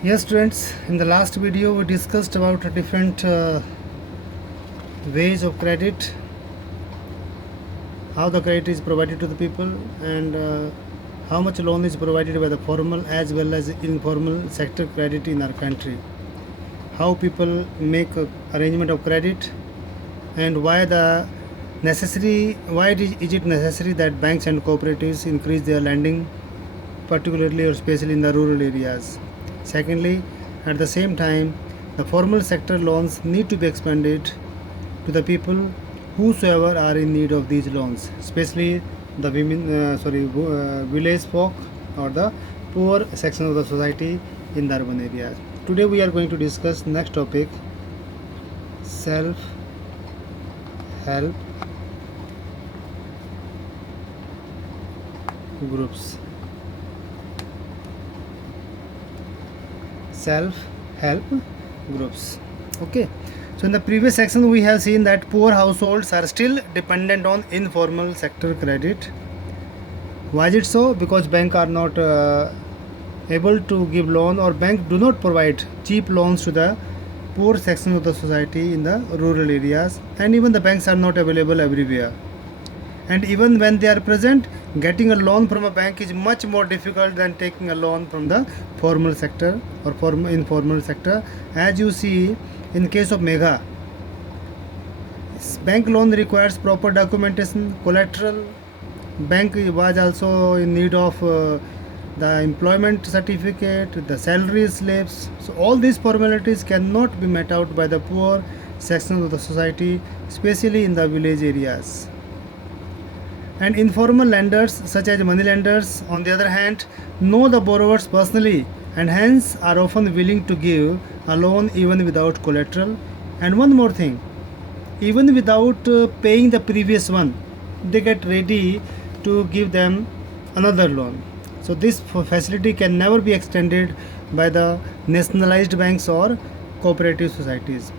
Yes, students, in the last video we discussed about different ways of credit, how the credit is provided to the people, and how much loan is provided by the formal as well as informal sector credit in our country, how people make arrangement of credit, and why is it necessary that banks and cooperatives increase their lending, particularly or especially in the rural areas. Secondly, at the same time, the formal sector loans need to be expanded to the people whosoever are in need of these loans, especially the village folk or the poor section of the society in the urban areas. Today we are going to discuss next topic, self help groups. Self help groups. Okay, so in the previous section we have seen that poor households are still dependent on informal sector credit. Why is it so? Because banks are not able to give loan, or banks do not provide cheap loans to the poor section of the society in the rural areas, and even the banks are not available everywhere. And even when they are present, getting a loan from a bank is much more difficult than taking a loan from the formal sector or informal sector. As you see in case of Megha, bank loan requires proper documentation, collateral. Bank was also in need of the employment certificate, the salary slips. So all these formalities cannot be met out by the poor sections of the society, especially in the village areas. And informal lenders, such as money lenders, on the other hand, know the borrowers personally and hence are often willing to give a loan even without collateral. And one more thing, even without paying the previous one, they get ready to give them another loan. So this facility can never be extended by the nationalized banks or cooperative societies.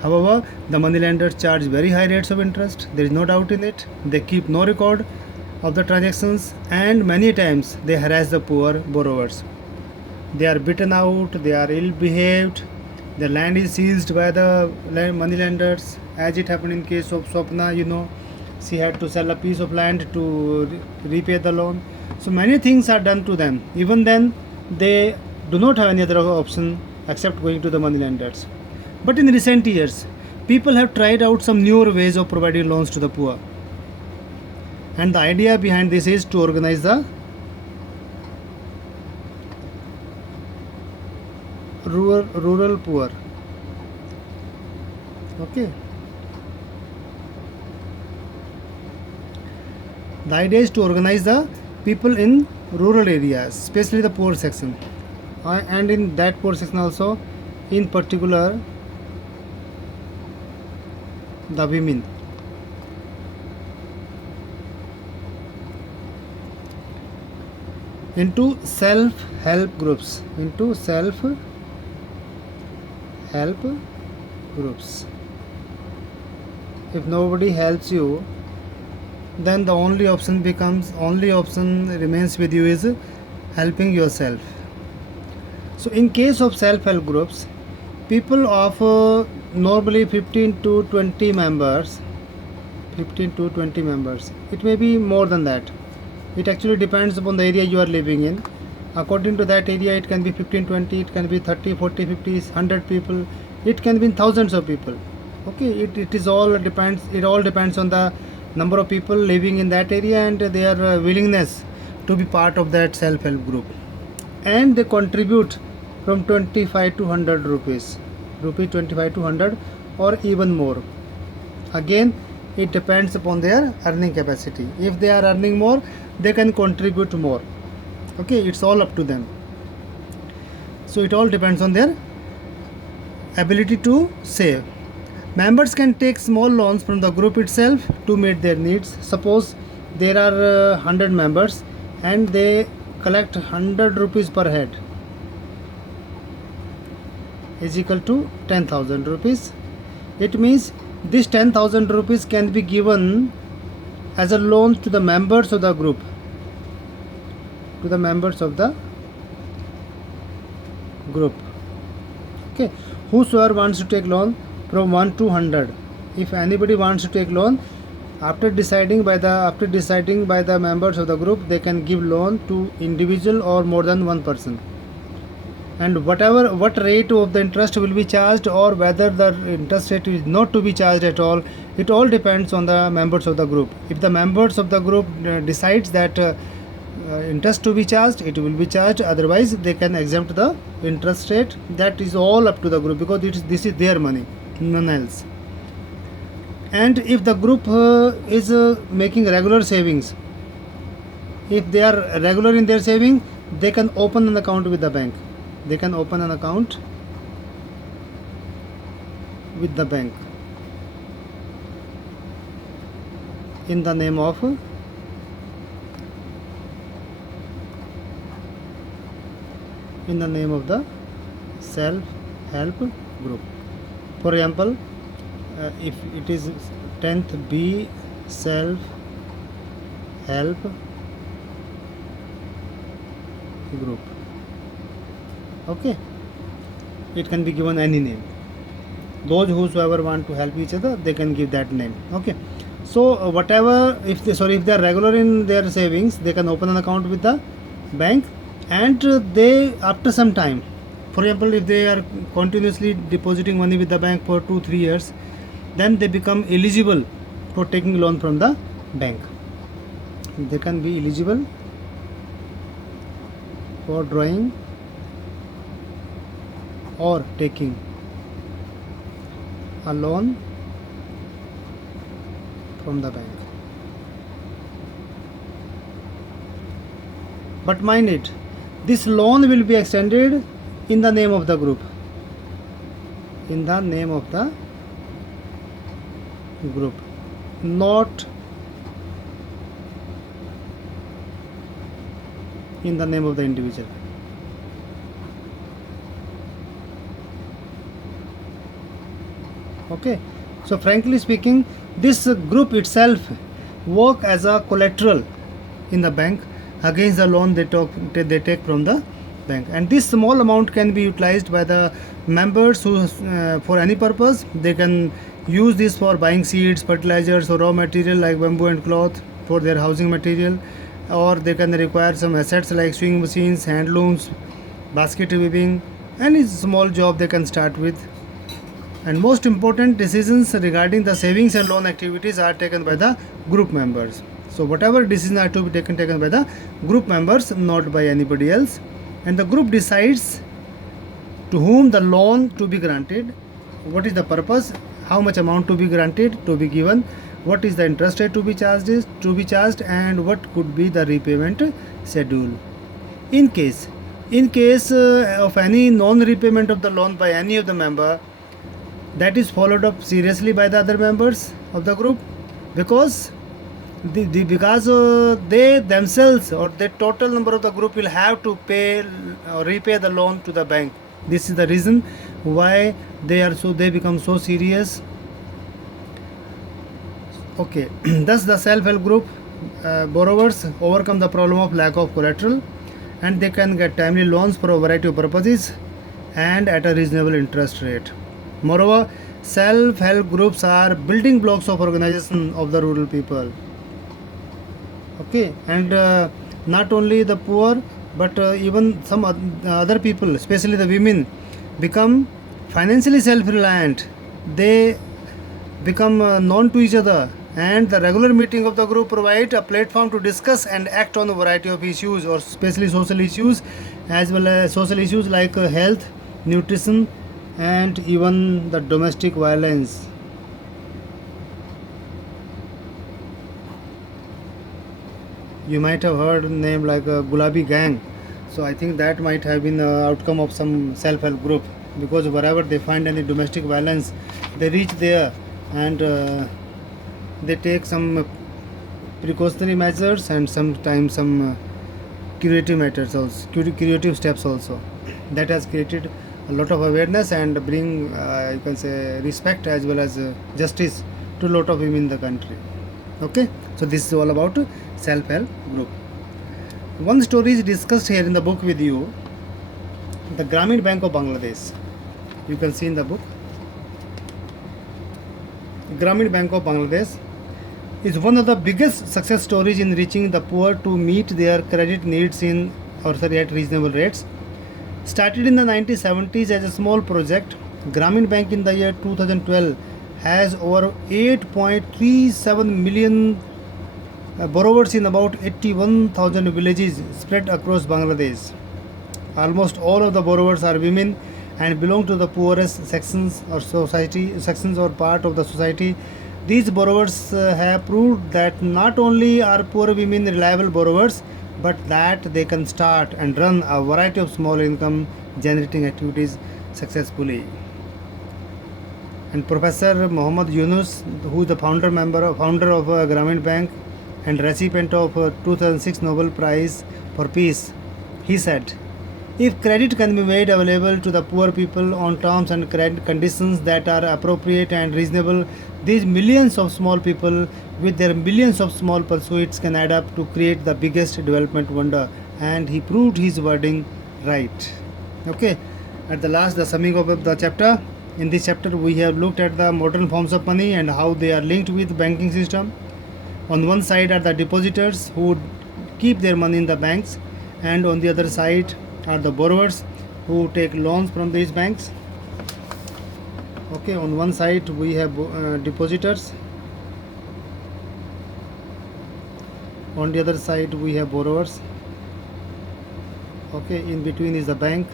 However, the moneylenders charge very high rates of interest. There is no doubt in it. They keep no record of the transactions, and many times they harass the poor borrowers. They are beaten out, they are ill behaved, the land is seized by the moneylenders, as it happened in case of Swapna. She had to sell a piece of land to repay the loan. So many things are done to them. Even then, they do not have any other option except going to the moneylenders. But in recent years, people have tried out some newer ways of providing loans to the poor. And the idea behind this is to organize the rural poor. Okay. The idea is to organize the people in rural areas, especially the poor section. And in that poor section also, in particular, the women. Into self-help groups. If nobody helps you, then the only option remains with you is helping yourself. So in case of self-help groups, people of normally 15 to 20 members. It may be more than that. It actually depends upon the area you are living in. According to that area, it can be 15, 20, it can be 30, 40, 50, 100 people. It can be thousands of people. Okay, it all depends on the number of people living in that area and their willingness to be part of that self-help group. And they contribute from 25 to 100 rupees 25 to 100 or even more. Again, it depends upon their earning capacity. If they are earning more, they can contribute more. Okay, it's all up to them. So it all depends on their ability to save. Members can take small loans from the group itself to meet their needs. Suppose there are 100 members and they collect 100 rupees per head, is equal to 10,000 rupees. It means this 10,000 rupees can be given as a loan to the members of the group, group. Okay, whosoever wants to take loan from 1 to 100, if anybody wants to take loan, after deciding by the members of the group, they can give loan to individual or more than one person. And what rate of the interest will be charged, or whether the interest rate is not to be charged at all, it all depends on the members of the group. If the members of the group decides that interest to be charged, it will be charged. Otherwise, they can exempt the interest rate. That is all up to the group, because this is their money, none else. And if the group is making regular savings, if they are regular in their saving, they can open an account with the bank. They can open an account with the bank in the name of the self-help group. For example, if it is 10th B self-help group, okay, it can be given any name. Those whosoever want to help each other, they can give that name. Okay, so whatever, if they are regular in their savings, they can open an account with the bank, and they, after some time, for example, if they are continuously depositing money with the bank for 2-3 years, then they become eligible for taking loan from the bank. They can be eligible for drawing or taking a loan from the bank. But mind it, this loan will be extended in the name of the group. In the name of the group, not in the name of the individual. Okay, so frankly speaking, this group itself work as a collateral in the bank against the loan they take from the bank, and this small amount can be utilized by the members who for any purpose. They can use this for buying seeds, fertilizers, or raw material like bamboo and cloth for their housing material, or they can require some assets like sewing machines, hand looms, basket weaving, any small job they can start with. And most important decisions regarding the savings and loan activities are taken by the group members. So whatever decisions are to be taken by the group members, not by anybody else. And the group decides to whom the loan to be granted, what is the purpose, how much amount to be granted, to be given, what is the interest rate to be charged, and what could be the repayment schedule. In case of any non-repayment of the loan by any of the member, that is followed up seriously by the other members of the group, because they themselves, or the total number of the group, will have to pay or repay the loan to the bank. This is the reason why they become so serious. Okay, thus the self-help group borrowers overcome the problem of lack of collateral, and they can get timely loans for a variety of purposes and at a reasonable interest rate. Moreover, self-help groups are building blocks of organization of the rural people. Okay, and not only the poor, but even some other people, especially the women, become financially self-reliant. They become known to each other, and the regular meeting of the group provide a platform to discuss and act on a variety of issues, or especially social issues, as well as social issues like health, nutrition, and even the domestic violence. You might have heard a name like Gulabi Gang. So I think that might have been the outcome of some self-help group, because wherever they find any domestic violence, they reach there, and they take some precautionary measures, and sometimes some curative steps also. That has created a lot of awareness and bring you can say respect as well as justice to a lot of women in the country. Okay, so this is all about self-help group. One story is discussed here in the book with you. The Grameen Bank of Bangladesh. You can see in the book. Grameen Bank of Bangladesh is one of the biggest success stories in reaching the poor to meet their credit needs at reasonable rates. Started in the 1970s as a small project, Grameen Bank in the year 2012 has over 8.37 million borrowers in about 81,000 villages spread across Bangladesh. Almost all of the borrowers are women and belong to the poorest sections or part of the society. These borrowers have proved that not only are poor women reliable borrowers, but that they can start and run a variety of small income generating activities successfully. And Professor Muhammad Yunus, who is the founder of Grameen Bank and recipient of 2006 Nobel Prize for Peace, he said, if credit can be made available to the poor people on terms and conditions that are appropriate and reasonable, these millions of small people with their millions of small pursuits can add up to create the biggest development wonder. And he proved his wording right. Okay, at the last, the summing of the chapter. In this chapter, we have looked at the modern forms of money and how they are linked with banking system. On one side are the depositors who keep their money in the banks, and on the other side are the borrowers who take loans from these banks. Okay, on one side we have depositors, on the other side we have borrowers. Okay, in between is the bank.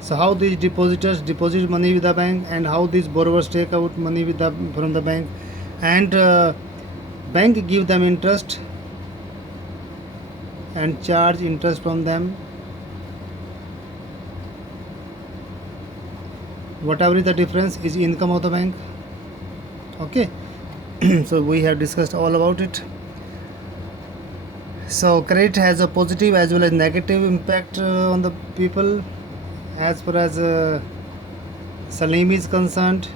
So how these depositors deposit money with the bank and how these borrowers take out money from the bank, and bank give them interest and charge interest from them. Whatever is the difference is income of the bank. Okay, so we have discussed all about it. So credit has a positive as well as negative impact on the people. As far as Salim is concerned,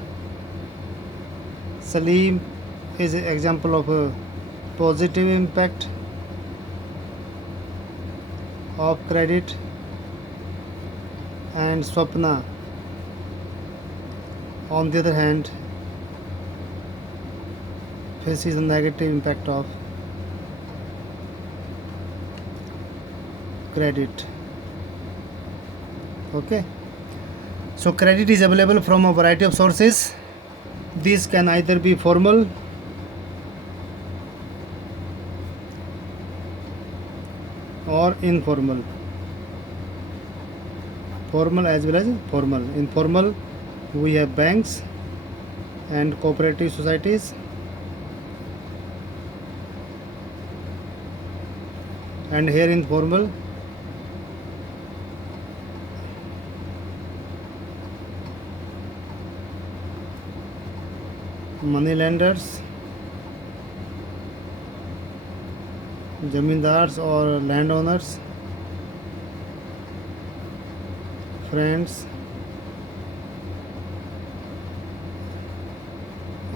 Salim is an example of a positive impact of credit, and Swapna on the other hand faces a negative impact of credit. Okay, so credit is available from a variety of sources. These can either be formal or informal, formal as well as formal. Informal, we have banks and cooperative societies, and here informal, money lenders, zamindars or landowners, friends,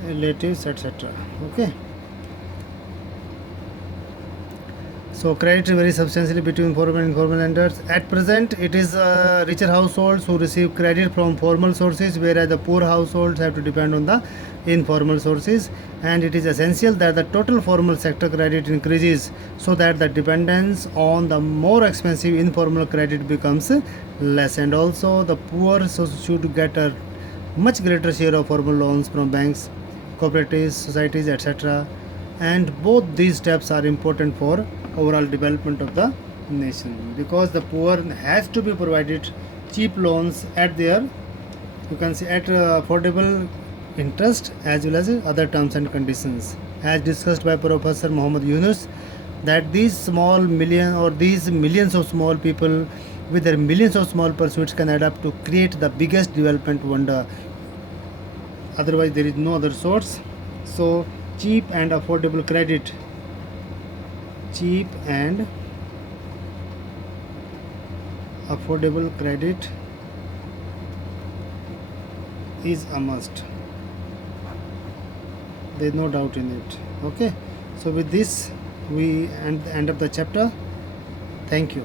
relatives, etc. Okay, so credit is very substantially between formal and informal lenders. At present, it is richer households who receive credit from formal sources, whereas the poor households have to depend on the informal sources, and it is essential that the total formal sector credit increases so that the dependence on the more expensive informal credit becomes less, and also the poor should get a much greater share of formal loans from banks, cooperatives, societies, etc. And both these steps are important for overall development of the nation, because the poor has to be provided cheap loans at their, you can say, at affordable interest as well as other terms and conditions, as discussed by Professor Muhammad Yunus, that these millions of small people with their millions of small pursuits can add up to create the biggest development wonder. Otherwise there is no other source. So cheap and affordable credit is a must. There is no doubt in it. Okay, so with this we end up the chapter. Thank you.